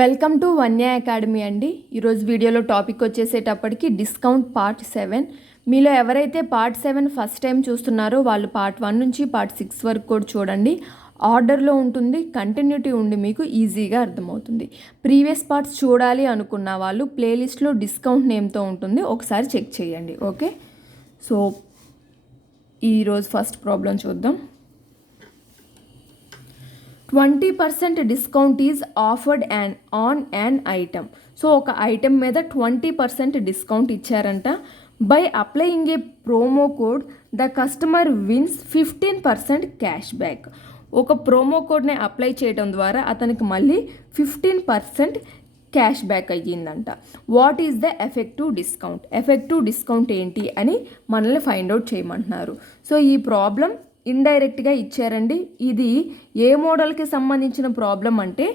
Welcome to Vanya academy అండి. ఈరోజు వీడియోలో టాపిక్ వచ్చేసేటప్పటికి డిస్కౌంట్ పార్ట్ 7. మీలో ఎవరైతే పార్ట్ 7 ఫస్ట్ టైం చూస్తున్నారో వాళ్ళు పార్ట్ 1 నుంచి పార్ట్ 6 వరకు కూడా చూడండి. ఆర్డర్లో ఉంటుంది, కంటిన్యూటీ ఉండి మీకు ఈజీగా అర్థమవుతుంది. ప్రీవియస్ పార్ట్స్ చూడాలి అనుకున్న వాళ్ళు ప్లేలిస్ట్లో డిస్కౌంట్ నేమ్తో ఉంటుంది, ఒకసారి చెక్ చేయండి. ఓకే, సో ఈరోజు ఫస్ట్ ప్రాబ్లం చూద్దాం. 20% discount is offered on an item. So ఒక ఐటమ్ మీద 20% డిస్కౌంట్ ఇచ్చారంట. By applying a promo code the customer wins 15% cash back. ఒక ప్రోమో కోడ్ని అప్లై చేయడం ద్వారా అతనికి మళ్ళీ 15% క్యాష్ బ్యాక్ అయ్యిందంట. What is the effective discount? Effective discount ఏంటి అని మనల్ని ఫైండ్ అవుట్ చేయమంటున్నారు. సో ఈ ప్రాబ్లం ఇండైరెక్ట్గా ఇచ్చారండి. ఇది ఏ మోడల్కి సంబంధించిన ప్రాబ్లం అంటే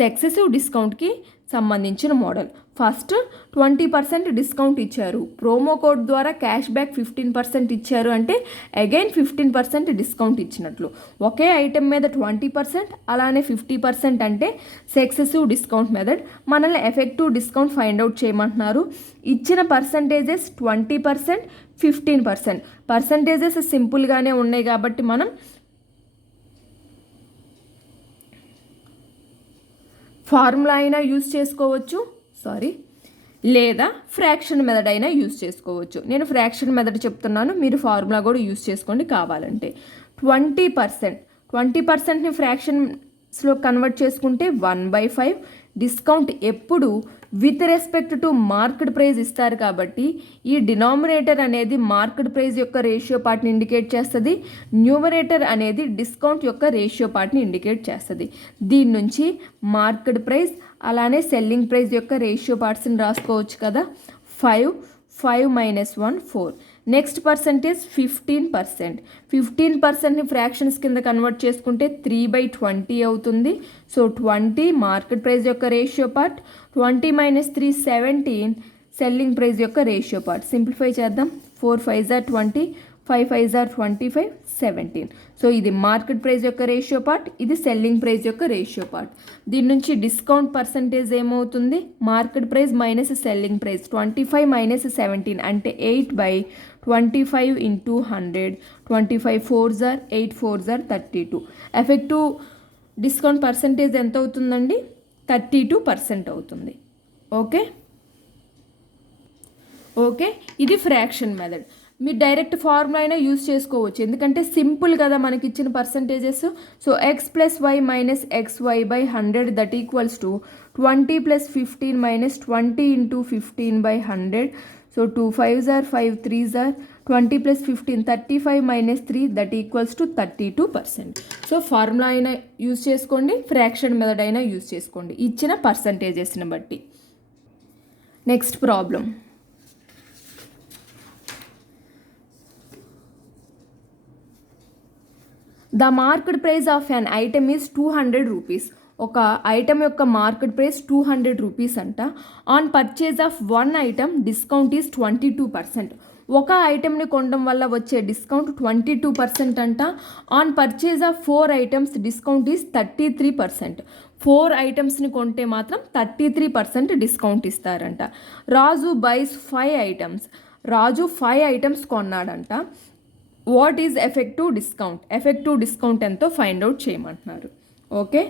సక్సెసివ్ డిస్కౌంట్కి సంబంధించిన మోడల్. ఫస్ట్ 20% డిస్కౌంట్ ఇచ్చారు, ప్రోమో కోడ్ ద్వారా క్యాష్ బ్యాక్ 15% ఇచ్చారు అంటే అగైన్ 15% డిస్కౌంట్ ఇచ్చినట్లు. ఒకే ఐటెం మీద 20% అలానే 50% అంటే సక్సెసివ్ డిస్కౌంట్ మెథడ్. మనల్ని ఎఫెక్టివ్ డిస్కౌంట్ ఫైండ్ అవుట్ చేయమంటున్నారు. ఇచ్చిన పర్సంటేజెస్ 20%, 15%. పర్సంటేజెస్ సింపుల్గానే ఉన్నాయి కాబట్టి మనం ఫార్ములా అయినా యూజ్ చేసుకోవచ్చు, లేదా ఫ్రాక్షన్ మెథడ్ అయినా యూజ్ చేసుకోవచ్చు. నేను ఫ్రాక్షన్ మెథడ్ చెప్తున్నాను, మీరు ఫార్ములా కూడా యూజ్ చేసుకోండి కావాలంటే. 20%ని ఫ్రాక్షన్స్లో కన్వర్ట్ చేసుకుంటే 1/5. డిస్కౌంట్ ఎప్పుడు with respect to market price ఇస్తారు కాబట్టి ఈ డినామినేటర్ అనేది మార్కెట్ ప్రైస్ యొక్క రేషియో పార్ట్ని ఇండికేట్ చేస్తుంది, న్యూమరేటర్ అనేది డిస్కౌంట్ యొక్క రేషియో పార్ట్ని ఇండికేట్ చేస్తుంది. దీని నుంచి మార్కెట్ ప్రైస్ అలానే సెల్లింగ్ ప్రైస్ యొక్క రేషియో పార్ట్స్ని రాసుకోవచ్చు కదా. 5 minus 1 4. Next percentage 15%. 15%ని ఫ్రాక్షన్స్ కింద కన్వర్ట్ చేసుకుంటే 3/20 అవుతుంది. సో 20 మార్కెట్ ప్రైస్ యొక్క రేషియో పార్ట్, 20 - 3 17 సెల్లింగ్ ప్రైస్ యొక్క రేషియో పార్ట్. సింప్లిఫై చేద్దాం. 4 5s are 20, 5 5s are 25, 17. So ఇది మార్కెట్ ప్రైస్ యొక్క రేషియో పార్ట్, ఇది సెల్లింగ్ ప్రైస్ యొక్క రేషియో పార్ట్. దీని నుంచి డిస్కౌంట్ పర్సంటేజ్ ఏమవుతుంది? Market price minus selling price. 25 - 17 అంటే 8/25 into 100. 25 4s are 8 4s are 32. Effective discount percentage ఎంత అవుతుందండి? 32% అవుతుంది. ఓకే, ఇది ఫ్రాక్షన్ మెథడ్. మీరు డైరెక్ట్ ఫార్ములా అయినా యూజ్ చేసుకోవచ్చు, ఎందుకంటే సింపుల్ కదా మనకి ఇచ్చిన percentages. So x + y - xy/100 that equals to 20 + 15 - 20 into 15/100. So 2 5s are 5 3s are 20 + 15 35 - 3 that equals to 32%. So formula అయినా యూజ్ చేసుకోండి, ఫ్రాక్షన్ మెథడ్ అయినా యూజ్ చేసుకోండి ఇచ్చిన పర్సంటేజెస్ని బట్టి. Next problem. The market price of an item is 200 rupees. ఒక item యొక్క market price 200 rupees అంట. On purchase of 1 item discount is 22%. ఒక ఐటమ్ని కొనడం వల్ల వచ్చే డిస్కౌంట్ 22% అంట. On purchase of 4 items discount is 33%. 4 ఐటమ్స్ని కొంటే మాత్రం 33% డిస్కౌంట్ ఇస్తారంట. రాజు బైస్ 5 ఐటమ్స్. రాజు 5 ఐటమ్స్ కొన్నాడంట. What is effective discount? Effective discount ఎంతో ఫైండ్ అవుట్ చేయమంటున్నారు. ఓకే,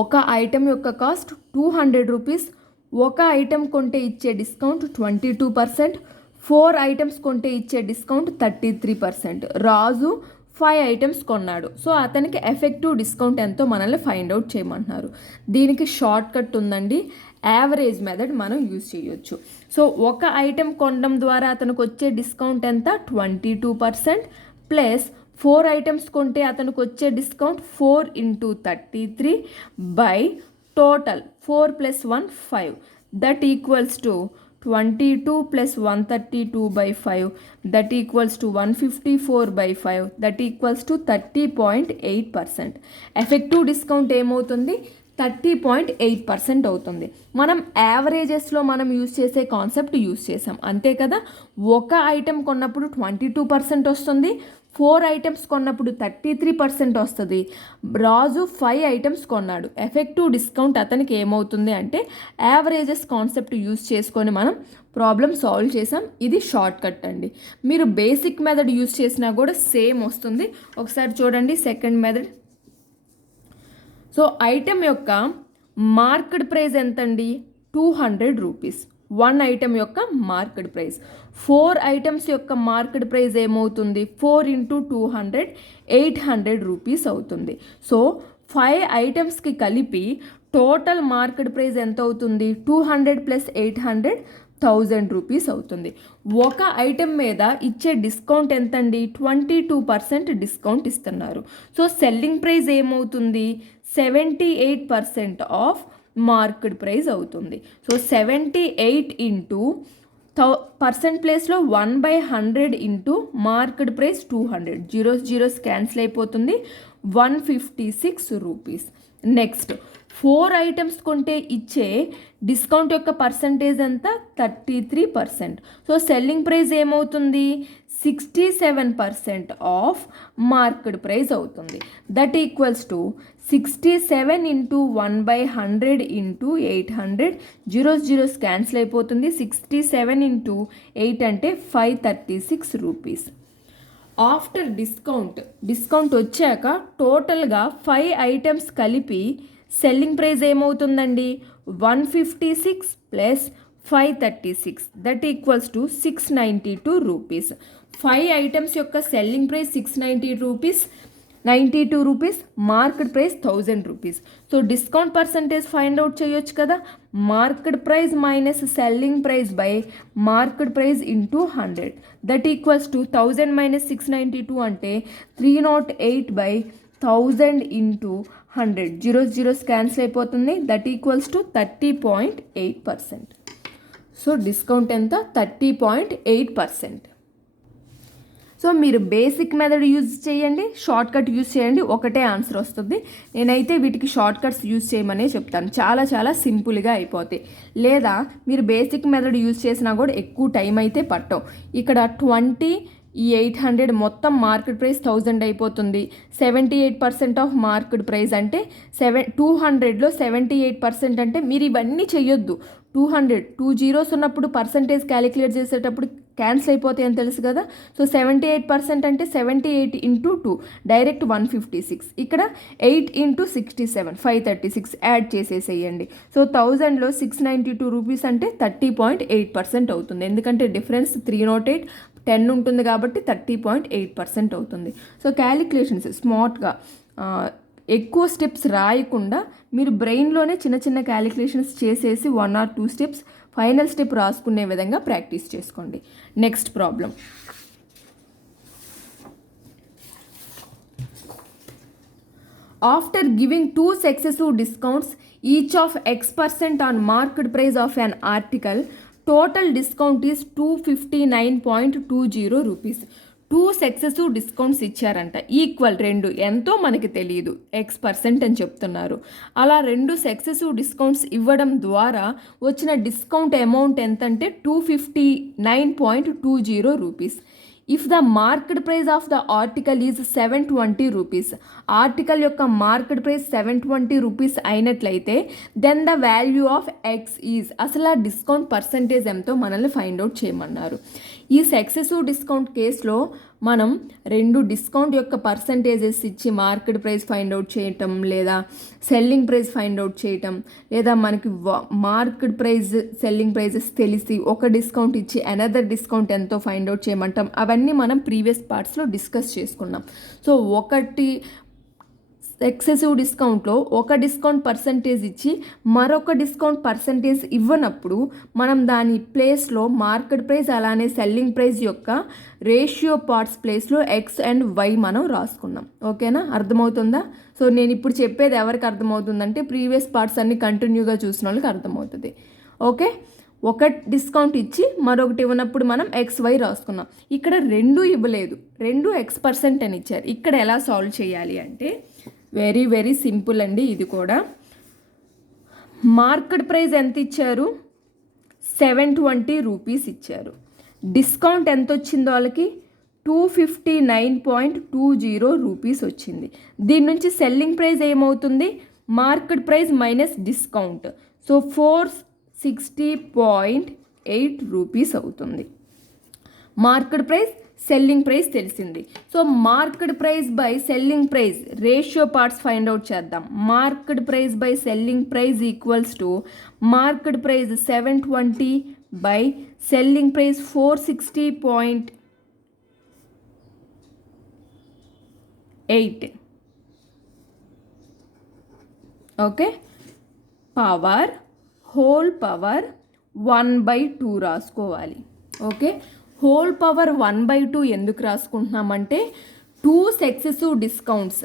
ఒక ఐటమ్ యొక్క కాస్ట్ 200 రూపీస్. ఒక ఐటమ్ కొంటే ఇచ్చే డిస్కౌంట్ 22%. 4 ఐటమ్స్ కొంటే ఇచ్చే డిస్కౌంట్ 33%. రాజు 5 ఐటమ్స్ కొన్నాడు. సో అతనికి ఎఫెక్టివ్ డిస్కౌంట్ ఎంతో మనల్ని ఫైండ్ అవుట్ చేయమంటున్నారు. దీనికి షార్ట్ కట్ ఉందండి, యావరేజ్ మెథడ్ మనం యూజ్ చేయొచ్చు. సో ఒక ఐటెం కొనడం ద్వారా అతనికి వచ్చే డిస్కౌంట్ ఎంత? 22% ప్లస్ 4 ఐటమ్స్ కొంటే అతనికి వచ్చే discount 4 into 33 by total 4 + 1 5 that equals to 22 + 132/5 that equals to 154/5 that equals to 30.8%. Effective discount ఏమవుతుంది? 30.8% అవుతుంది. మనం యావరేజెస్లో మనం యూజ్ చేసే కాన్సెప్ట్ యూజ్ చేసాం అంతే కదా. ఒక ఐటెం కొన్నప్పుడు 22% వస్తుంది, 4 ఐటమ్స్ కొన్నప్పుడు 33% వస్తుంది. రాజు 5 ఐటమ్స్ కొన్నాడు. ఎఫెక్టివ్ డిస్కౌంట్ అతనికి ఏమవుతుంది అంటే యావరేజెస్ కాన్సెప్ట్ యూజ్ చేసుకొని మనం ప్రాబ్లం సాల్వ్ చేసాం. ఇది షార్ట్ కట్ అండి. మీరు బేసిక్ మెథడ్ యూజ్ చేసినా కూడా సేమ్ వస్తుంది. ఒకసారి చూడండి సెకండ్ మెథడ్. సో ఐటమ్ యొక్క మార్కెట్ ప్రైస్ ఎంతండి? 200 రూపీస్. 1 ఐటమ్ యొక్క మార్కెట్ ప్రైస్. 4 ఐటమ్స్ యొక్క మార్కెట్ ప్రైస్ ఏమవుతుంది? 4 × 200 800 రూపీస్ అవుతుంది. సో 5 ఐటమ్స్కి కలిపి టోటల్ మార్కెట్ ప్రైస్ ఎంత అవుతుంది? 200 + 800 1000 రూపీస్ అవుతుంది. ఒక ఐటమ్ మీద ఇచ్చే డిస్కౌంట్ ఎంతండి? 22% డిస్కౌంట్ ఇస్తున్నారు. సో సెల్లింగ్ ప్రైస్ ఏమవుతుంది? 78% ఆఫ్ మార్కెట్ ప్రైస్ అవుతుంది. సో 78 ఇంటూ పర్సెంట్ ప్లేస్లో 1/100 into market price 200. Zeros cancel అయిపోతుంది. 156 రూపీస్. నెక్స్ట్ 4 ఐటమ్స్ కొంటే ఇచ్చే డిస్కౌంట్ యొక్క పర్సంటేజ్ ఎంత? 33%. సో సెల్లింగ్ ప్రైస్ ఏమవుతుంది? 67% ఆఫ్ మార్కెట్ ప్రైస్ అవుతుంది. That equals to 67 into 1/100 into 800. Zeros cancel అయిపోతుంది. 67 ఇంటూ 8 అంటే 536 రూపీస్. ఆఫ్టర్ డిస్కౌంట్ వచ్చాక టోటల్గా 5 ఐటమ్స్ కలిపి సెల్లింగ్ ప్రైస్ ఏమవుతుందండి? 156 + 536 that equals to 692 rupees. 5 items యొక్క selling price 692 rupees, market price 1000 rupees. So discount percentage find out చేయొచ్చు కదా. Market price minus selling price by market price into 100 that equals to 1000 - 692 అంటే 308/1000 into 100. Zeros cancel అయిపోతుంది. That equals to 30.8%. So discount ఎంత? 30.8%. So మీరు basic method use చేయండి, shortcut use చేయండి, ఒకటే answer వస్తుంది. నేనైతే వీటికి షార్ట్ కట్స్ యూజ్ చేయమనే చెప్తాను. చాలా సింపుల్గా అయిపోతాయి. లేదా మీరు బేసిక్ మెథడ్ యూజ్ చేసినా కూడా ఎక్కువ టైం అయితే పట్టవు. ఇక్కడ 20 ఈ 800 మొత్తం మార్కెట్ ప్రైస్ 1000 అయిపోతుంది. 78% ఆఫ్ మార్కెట్ ప్రైస్ అంటే 200లో 78% అంటే మీరు ఇవన్నీ చెయ్యొద్దు. 2 జీరోస్ ఉన్నప్పుడు పర్సంటేజ్ క్యాలిక్యులేట్ చేసేటప్పుడు క్యాన్సిల్ అయిపోతాయి అని తెలుసు కదా. సో 78% అంటే 78 ఇంటూ 2 డైరెక్ట్ 156. ఇక్కడ 8 × 67 536 యాడ్ చేసేసేయండి. సో 1000లో 692 రూపీస్ అంటే 30.8% అవుతుంది. ఎందుకంటే డిఫరెన్స్ 308 10 ఉంటుంది కాబట్టి 30.8% అవుతుంది. సో క్యాలిక్యులేషన్స్ స్మార్ట్గా ఎక్కువ స్టెప్స్ రాయకుండా మీరు బ్రెయిన్లోనే చిన్న క్యాలిక్యులేషన్స్ చేసేసి 1 or 2 స్టెప్స్ ఫైనల్ స్టెప్ రాసుకునే విధంగా ప్రాక్టీస్ చేసుకోండి. Next problem. After giving 2 successive discounts each of X% on market price of an article, total discount is 259.20 rupees. 2 successive discounts ఇచ్చారంట. ఈక్వల్ 2 ఎంతో మనకి తెలియదు, X% అని చెప్తున్నారు. అలా 2 సక్సెసివ్ డిస్కౌంట్స్ ఇవ్వడం ద్వారా వచ్చిన డిస్కౌంట్ అమౌంట్ ఎంతంటే 259.20 rupees. If the market price of the article is 720 rupees, article యొక్క మార్కెట్ ప్రైస్ 720 రూపీస్ అయినట్లయితే then the value of x is, అసలు ఆ డిస్కౌంట్ పర్సంటేజ్ ఎంతో మనల్ని ఫైండ్ అవుట్ చేయమన్నారు. ఈ సక్సెసివ్ డిస్కౌంట్ కేసులో మనం 2 డిస్కౌంట్ యొక్క పర్సంటేజెస్ ఇచ్చి మార్కెట్ ప్రైస్ ఫైండ్ అవుట్ చేయటం, లేదా సెల్లింగ్ ప్రైస్ ఫైండ్ అవుట్ చేయటం, లేదా మనకి మార్కెట్ ప్రైస్ సెల్లింగ్ ప్రైజెస్ తెలిసి ఒక డిస్కౌంట్ ఇచ్చి అనదర్ డిస్కౌంట్ ఎంతో ఫైండ్ అవుట్ చేయమంటాం. అవన్నీ మనం ప్రీవియస్ పార్ట్స్లో డిస్కస్ చేసుకున్నాం. సో ఒకటి ఎక్సెసివ్ డిస్కౌంట్లో ఒక డిస్కౌంట్ పర్సంటేజ్ ఇచ్చి మరొక డిస్కౌంట్ పర్సంటేజ్ ఇవ్వనప్పుడు మనం దాని ప్లేస్లో మార్కెట్ ప్రైస్ అలానే సెల్లింగ్ ప్రైస్ యొక్క రేషియో పార్ట్స్ ప్లేస్లో ఎక్స్ అండ్ వై మనం రాసుకున్నాం. ఓకేనా, అర్థమవుతుందా? సో నేను ఇప్పుడు చెప్పేది ఎవరికి అర్థమవుతుందంటే ప్రీవియస్ పార్ట్స్ అన్ని కంటిన్యూగా చూసిన వాళ్ళకి అర్థమవుతుంది. ఓకే, ఒక డిస్కౌంట్ ఇచ్చి మరొకటి ఇవ్వనప్పుడు మనం XY రాసుకున్నాం. ఇక్కడ 2 ఇవ్వలేదు, 2 X% అని ఇచ్చారు. ఇక్కడ ఎలా సాల్వ్ చేయాలి అంటే వెరీ సింపుల్ అండి. ఇది కూడా మార్కెట్ ప్రైస్ ఎంత ఇచ్చారు? 720 రూపీస్ ఇచ్చారు. డిస్కౌంట్ ఎంత వచ్చిందో వాళ్ళకి 259.20 రూపీస్ వచ్చింది. దీని నుంచి సెల్లింగ్ ప్రైస్ ఏమవుతుంది, market price minus discount, so 460.8 rupees అవుతుంది. మార్కెట్ ప్రైస్ సెల్లింగ్ ప్రైస్ తెలిసింది. So market price by selling price ratio parts find out చేద్దాం. Market price by selling price equals to market price 720 by selling price 460.8. Okay, power whole power 1/2 రాసుకోవాలి. Okay, whole power 1/2 ఎందుకు రాసుకుంటున్నామంటే 2 successive discounts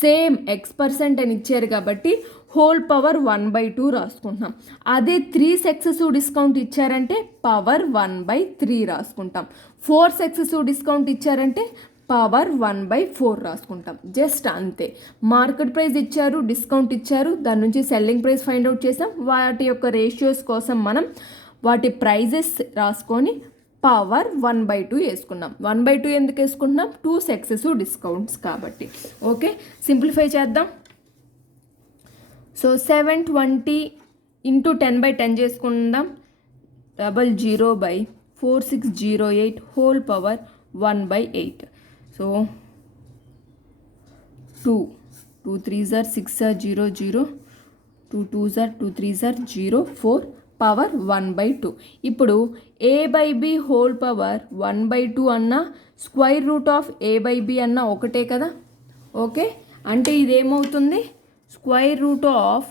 same X% అని ఇచ్చారు కాబట్టి whole power 1/2 రాసుకుంటున్నాం. అదే 3 successive discount ఇచ్చారంటే power 1/3 రాసుకుంటాం. 4 సక్సెసివ్ డిస్కౌంట్ ఇచ్చారంటే పవర్ 1/4 రాసుకుంటాం. జస్ట్ అంతే. మార్కెట్ ప్రైస్ ఇచ్చారు, డిస్కౌంట్ ఇచ్చారు, దాని నుంచి సెల్లింగ్ ప్రైస్ ఫైండ్ అవుట్ చేసాం. వాటి యొక్క రేషియోస్ కోసం మనం వాటి ప్రైజెస్ రాసుకొని పవర్ 1/2 వేసుకున్నాం. 1/2 ఎందుకు వేసుకుంటున్నాం, 2 సక్సెసివ్ డిస్కౌంట్స్ కాబట్టి. ఓకే, సింప్లిఫై చేద్దాం. సో 720 ఇంటూ 10/10 చేసుకుందాం. 00/4608 whole power 1/8. So 2 3s are 6 are 0 0 2 2s are 2 3s are 0 4 power 1/2. ఇప్పుడు a/b హోల్ పవర్ 1/2 అన్న స్క్వైర్ రూట్ ఆఫ్ a/b అన్న ఒకటే కదా. ఓకే, అంటే ఇదేమవుతుంది, స్క్వైర్ రూట్ ఆఫ్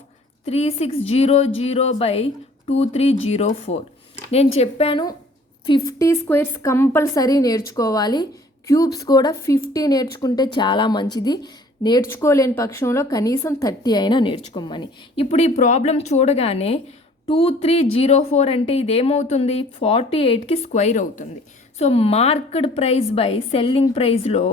3600/2304. నేను చెప్పాను 50 స్క్వేర్స్ కంపల్సరీ నేర్చుకోవాలి. క్యూబ్స్ కూడా 50 నేర్చుకుంటే చాలా మంచిది. నేర్చుకోలేని పక్షంలో కనీసం 30 అయినా నేర్చుకోమని. ఇప్పుడు ఈ ప్రాబ్లం చూడగానే 2304 అంటే ఇదేమవుతుంది, 48కి స్క్వైర్ అవుతుంది. So market price by selling ప్రైస్లో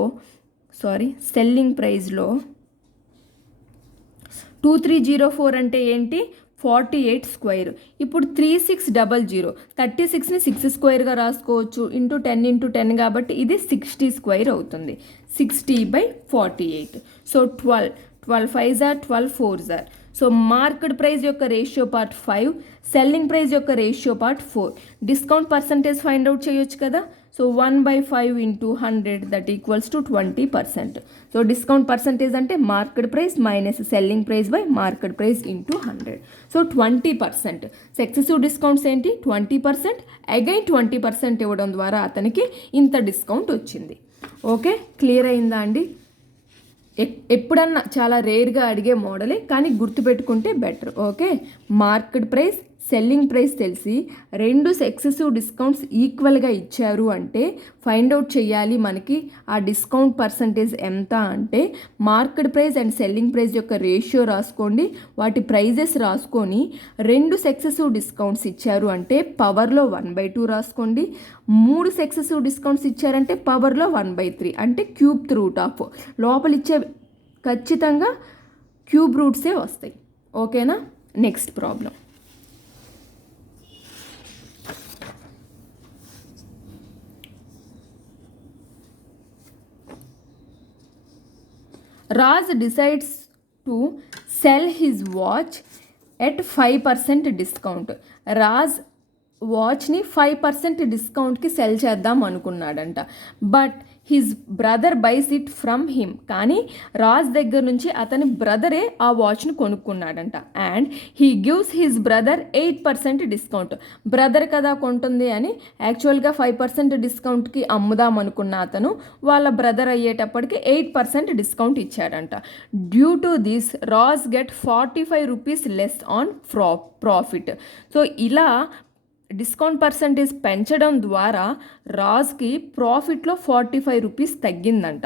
2304 అంటే ఏంటి, 48 స్క్వైర్. ఇప్పుడు 3600, 36ని 6 స్క్వైర్గా రాసుకోవచ్చు. ఇంటూ 10 కాబట్టి ఇది 60 స్క్వైర్ అవుతుంది. 60/48. So 12 5s are 12 4s are. So market price యొక్క రేషియో పార్ట్ 5, సెల్లింగ్ ప్రైస్ యొక్క ratio part 4. Discount percentage find out చేయొచ్చు కదా. So 1/5 into 100 that equals to 20%. So discount percentage అంటే market price minus selling price by market price into 100. So 20%. Successive discounts ఏంటి, 20%. Again 20% ఇవ్వడం ద్వారా అతనికి ఇంత discount వచ్చింది. ఓకే, క్లియర్ అయిందా అండి. ఎప్పుడన్నా చాలా రేర్గా అడిగే మోడలే, కానీ గుర్తుపెట్టుకుంటే better. Okay, market price selling price తెలిసి 2 సక్సెసివ్ డిస్కౌంట్స్ ఈక్వల్గా ఇచ్చారు అంటే ఫైండ్ అవుట్ చేయాలి మనకి ఆ డిస్కౌంట్ పర్సంటేజ్ ఎంత అంటే market price and selling price యొక్క రేషియో రాసుకోండి, వాటి ప్రైజెస్ రాసుకొని 2 సక్సెసివ్ డిస్కౌంట్స్ ఇచ్చారు అంటే పవర్లో 1/2 రాసుకోండి. 3 సక్సెసివ్ డిస్కౌంట్స్ ఇచ్చారంటే పవర్లో 1/3 అంటే క్యూబ్ రూట్ ఆఫ్ లోపల ఇచ్చే ఖచ్చితంగా క్యూబ్ రూట్సే వస్తాయి. ఓకేనా. Next problem. Raj decides to sell his watch at 5% discount. Raj వాచ్ని 5% డిస్కౌంట్కి సెల్ చేద్దాం అనుకున్నాడంట. But his brother buys it from him. కానీ రాజ్ దగ్గర నుంచి అతని బ్రదరే ఆ వాచ్ను కొనుక్కున్నాడంట. And he gives his brother 8% discount. Brother కదా కొంటుంది అని యాక్చువల్గా 5% డిస్కౌంట్కి అమ్ముదాం అనుకున్న అతను వాళ్ళ బ్రదర్ అయ్యేటప్పటికి 8% డిస్కౌంట్ ఇచ్చాడంట. Due to this Raj get 45 rupees less on profit. So ఇలా డిస్కౌంట్ పర్సంటేజ్ పెంచడం ద్వారా రాజ్కి ప్రాఫిట్లో 45 రూపీస్ తగ్గిందంట.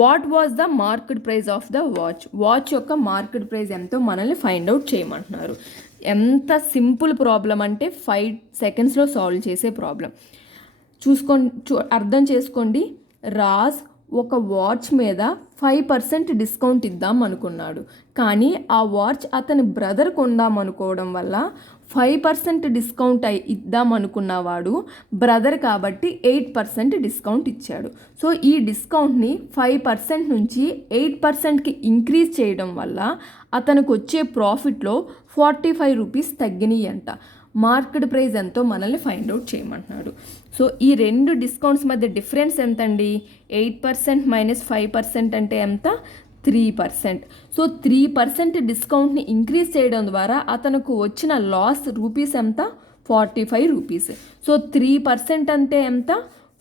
What was the market price of the watch యొక్క మార్కెట్ ప్రైస్ ఎంతో మనల్ని ఫైండ్ అవుట్ చేయమంటున్నారు. ఎంత సింపుల్ ప్రాబ్లం అంటే 5 సెకండ్స్లో సాల్వ్ చేసే ప్రాబ్లం. అర్థం చేసుకోండి. రాజ్ ఒక వాచ్ మీద 5% డిస్కౌంట్ ఇద్దాం అనుకున్నాడు. కానీ ఆ వాచ్ అతని బ్రదర్ కొందాం అనుకోవడం వల్ల 5% డిస్కౌంట్ ఇద్దాం అనుకున్నవాడు బ్రదర్ కాబట్టి 8% డిస్కౌంట్ ఇచ్చాడు. సో ఈ డిస్కౌంట్ని 5% నుంచి 8%కి ఇంక్రీజ్ చేయడం వల్ల అతనికి వచ్చే ప్రాఫిట్లో 45 రూపీస్ తగ్గినాయి అంట. మార్కెట్ ప్రైస్ ఎంతో మనల్ని ఫైండ్ అవుట్ చేయమంటున్నాడు. సో ఈ రెండు డిస్కౌంట్స్ మధ్య డిఫరెన్స్ ఎంతండి? 8% మైనస్ 5% అంటే ఎంత? 3%. సో 3% డిస్కౌంట్ని ఇంక్రీజ్ చేయడం ద్వారా అతనికి వచ్చిన లాస్ రూపీస్ ఎంత? 45 రూపీస్. సో 3% అంటే ఎంత?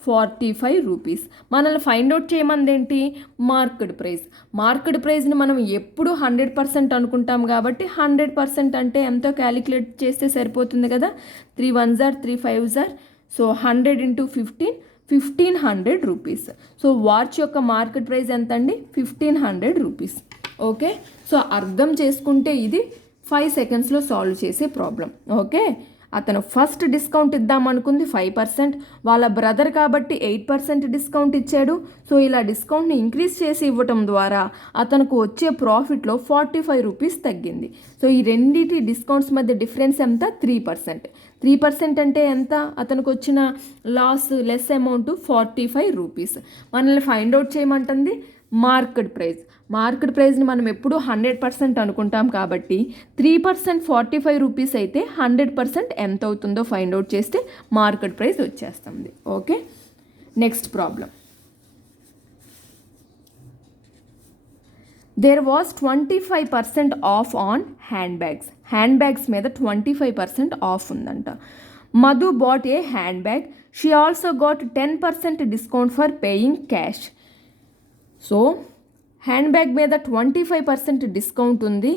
45 రూపీస్. మనల్ని ఫైండ్ అవుట్ చేయమంది ఏంటి? Market price. మార్కెట్ ప్రైస్ని మనం ఎప్పుడు 100% అనుకుంటాం కాబట్టి 100% అంటే ఎంతో క్యాలిక్యులేట్ చేస్తే సరిపోతుంది కదా. 3 1s are 3 5s are. So 100 into 15 1500 rupees. So watch యొక్క మార్కెట్ ప్రైస్ ఎంత అండి? 1500 రూపీస్. ఓకే, సో అర్థం చేసుకుంటే ఇది 5 సెకండ్స్లో సాల్వ్ చేసే ప్రాబ్లం. ఓకే, అతను ఫస్ట్ డిస్కౌంట్ ఇద్దాం అనుకుంది 5%, వాళ్ళ బ్రదర్ కాబట్టి 8% డిస్కౌంట్ ఇచ్చాడు. సో ఇలా డిస్కౌంట్ని ఇంక్రీజ్ చేసి ఇవ్వటం ద్వారా అతనికి వచ్చే ప్రాఫిట్లో 45 రూపీస్ తగ్గింది. సో ఈ రెండింటి డిస్కౌంట్స్ మధ్య డిఫరెన్స్ ఎంత? 3%. 3% అంటే ఎంత? అతనికి వచ్చిన లాస్ లెస్ అమౌంట్ 45 రూపీస్. మనల్ని ఫైండ్ అవుట్ చేయమంటుంది మార్కెట్ ప్రైస్. మార్కెట్ ప్రైస్ని మనం ఎప్పుడు 100% అనుకుంటాం కాబట్టి 3% 45 రూపీస్ అయితే 100% ఎంత అవుతుందో ఫైండ్ అవుట్ చేస్తే మార్కెట్ ప్రైస్ వచ్చేస్తుంది. Okay, next problem. There was 25% off on hand bags. Hand bags మీద 25% ఆఫ్ ఉందంట. Madhu bought a hand bag. She also got 10% discount for paying cash. So hand bag మీద 25% discount ఉంది.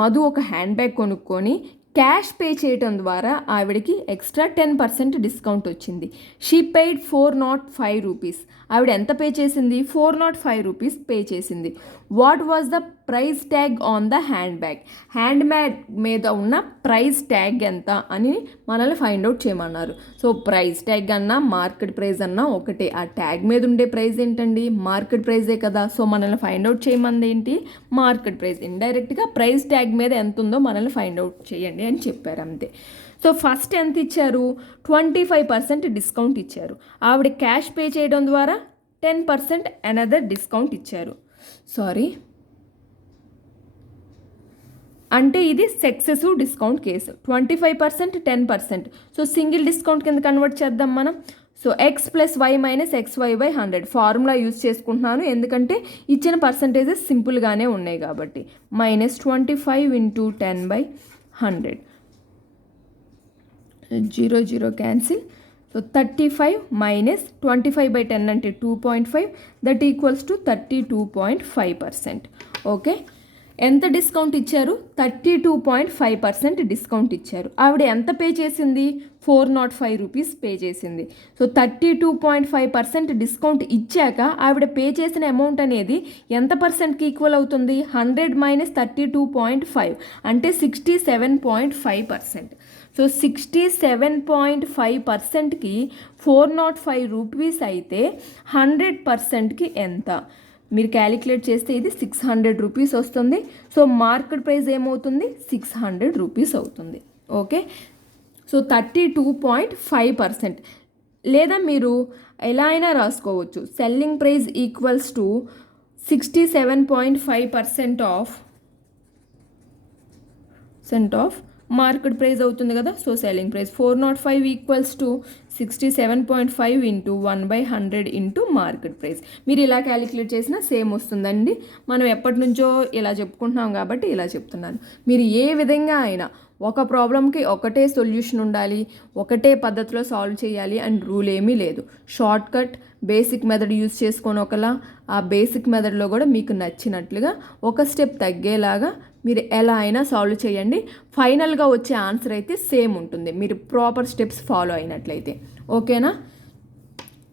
మధు ఒక hand bag కొనుక్కొని cash pay చేయటం ద్వారా ఆవిడకి extra 10% discount వచ్చింది. She paid 405 rupees. ఆవిడ ఎంత పే చేసింది? 405 రూపీస్ పే చేసింది. What was the price tag on the hand bag. Hand bag మీద ఉన్న ప్రైస్ ట్యాగ్ ఎంత అని మనల్ని ఫైండ్ అవుట్ చేయమన్నారు. సో ప్రైస్ ట్యాగ్ అన్నా మార్కెట్ ప్రైస్ అన్నా ఒకటే. ఆ ట్యాగ్ మీద ఉండే ప్రైస్ ఏంటండి? మార్కెట్ ప్రైజే కదా. సో మనల్ని ఫైండ్ అవుట్ చేయమంది ఏంటి? Market price. ఇండైరెక్ట్గా ప్రైస్ ట్యాగ్ మీద ఎంత ఉందో మనల్ని ఫైండ్ అవుట్ చేయండి అని చెప్పారు, అంతే. సో ఫస్ట్ ఎంత ఇచ్చారు? 25% డిస్కౌంట్ ఇచ్చారు. ఆవిడ క్యాష్ పే చేయడం ద్వారా 10% అనదర్ డిస్కౌంట్ ఇచ్చారు. సారీ, అంటే ఇది successive discount case. 25% 10%. So single discount కింద కన్వర్ట్ చేద్దాం మనం. So x + y - xy/100 formula use చేసుకుంటున్నాను ఎందుకంటే ఇచ్చిన పర్సంటేజెస్ సింపుల్గానే ఉన్నాయి కాబట్టి. -25 × 10/100. 0 0 క్యాన్సిల్. సో 35 - 25/10 అంటే 2.5, దట్ ఈక్వల్స్ టు 32.5%. ఓకే, ఎంత డిస్కౌంట్ ఇచ్చారు? 32.5% డిస్కౌంట్ ఇచ్చారు. ఆవిడ ఎంత పే చేసింది? 405 రూపీస్ పే చేసింది. సో 32.5% డిస్కౌంట్ ఇచ్చాక ఆవిడ పే చేసిన అమౌంట్ అనేది ఎంత పర్సెంట్కి ఈక్వల్ అవుతుంది? 100 - 32.5 అంటే 67.5%. సో 67.5%కి 405 రూపీస్ అయితే 100%కి ఎంత? మీరు క్యాలిక్యులేట్ చేస్తే ఇది 600 రూపీస్ వస్తుంది. సో మార్కెట్ ప్రైస్ ఏమవుతుంది? 600 రూపీస్ అవుతుంది. Okay, so 32.5%. లేదా మీరు ఎలా అయినా రాసుకోవచ్చు. Selling price equals to 67.5% of market price అవుతుంది కదా. So selling price 405 equals to 67.5 × 1/100 × market price. మీరు ఇలా క్యాలిక్యులేట్ చేసినా సేమ్ వస్తుందండి. మనం ఎప్పటి నుంచో ఇలా చెప్పుకుంటున్నాం కాబట్టి ఇలా చెప్తున్నాను. మీరు ఏ విధంగా అయినా ఒక ప్రాబ్లంకి ఒకటే సొల్యూషన్ ఉండాలి, ఒకటే పద్ధతిలో సాల్వ్ చేయాలి అని రూల్ ఏమీ లేదు. Short cut basic method use చేసుకొని ఒకలా, ఆ బేసిక్ మెథడ్లో కూడా మీకు నచ్చినట్లుగా ఒక స్టెప్ తగ్గేలాగా మీరు ఎలా అయినా సాల్వ్ చేయండి. ఫైనల్గా వచ్చే ఆన్సర్ అయితే సేమ్ ఉంటుంది మీరు ప్రాపర్ స్టెప్స్ ఫాలో అయినట్లయితే. ఓకేనా?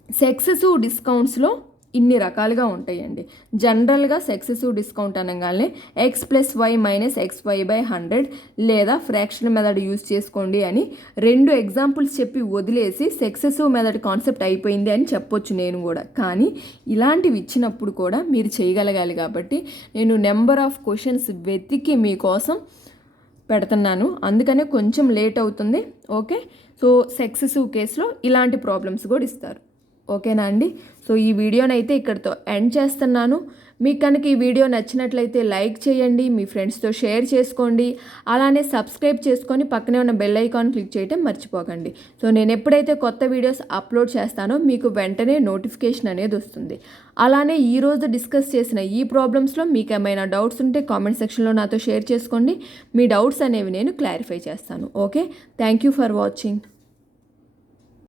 సక్సెసివ్ డిస్కౌంట్స్లో ఇన్ని రకాలుగా ఉంటాయండి. జనరల్గా సక్సెసివ్ డిస్కౌంట్ అనగానే x + y - xy/100 లేదా ఫ్రాక్షన్ మెథడ్ యూజ్ చేసుకోండి అని 2 ఎగ్జాంపుల్స్ చెప్పి వదిలేసి సక్సెసివ్ మెథడ్ కాన్సెప్ట్ అయిపోయింది అని చెప్పొచ్చు నేను కూడా. కానీ ఇలాంటివి ఇచ్చినప్పుడు కూడా మీరు చేయగలగాలి కాబట్టి నేను నెంబర్ ఆఫ్ క్వశ్చన్స్ వెతికి మీకోసం పెడుతున్నాను. అందుకనే కొంచెం లేట్ అవుతుంది. ఓకే, సో సక్సెసివ్ కేసులో ఇలాంటి ప్రాబ్లమ్స్ కూడా ఇస్తారు. ఓకేనా అండి? సో ఈ వీడియోని అయితే ఇక్కడితో ఎండ్ చేస్తున్నాను. మీకు కనుక ఈ వీడియో నచ్చినట్లయితే లైక్ చేయండి, మీ ఫ్రెండ్స్తో షేర్ చేసుకోండి, అలానే సబ్స్క్రైబ్ చేసుకొని పక్కనే ఉన్న బెల్ ఐకాన్ క్లిక్ చేయడం మర్చిపోకండి. సో నేను ఎప్పుడైతే కొత్త వీడియోస్ అప్లోడ్ చేస్తానో మీకు వెంటనే నోటిఫికేషన్ అనేది వస్తుంది. అలానే ఈరోజు డిస్కస్ చేసిన ఈ ప్రాబ్లమ్స్లో మీకు ఏమైనా డౌట్స్ ఉంటే కామెంట్ సెక్షన్లో నాతో షేర్ చేసుకోండి. మీ డౌట్స్ అనేవి నేను క్లారిఫై చేస్తాను. Okay, thank you for watching.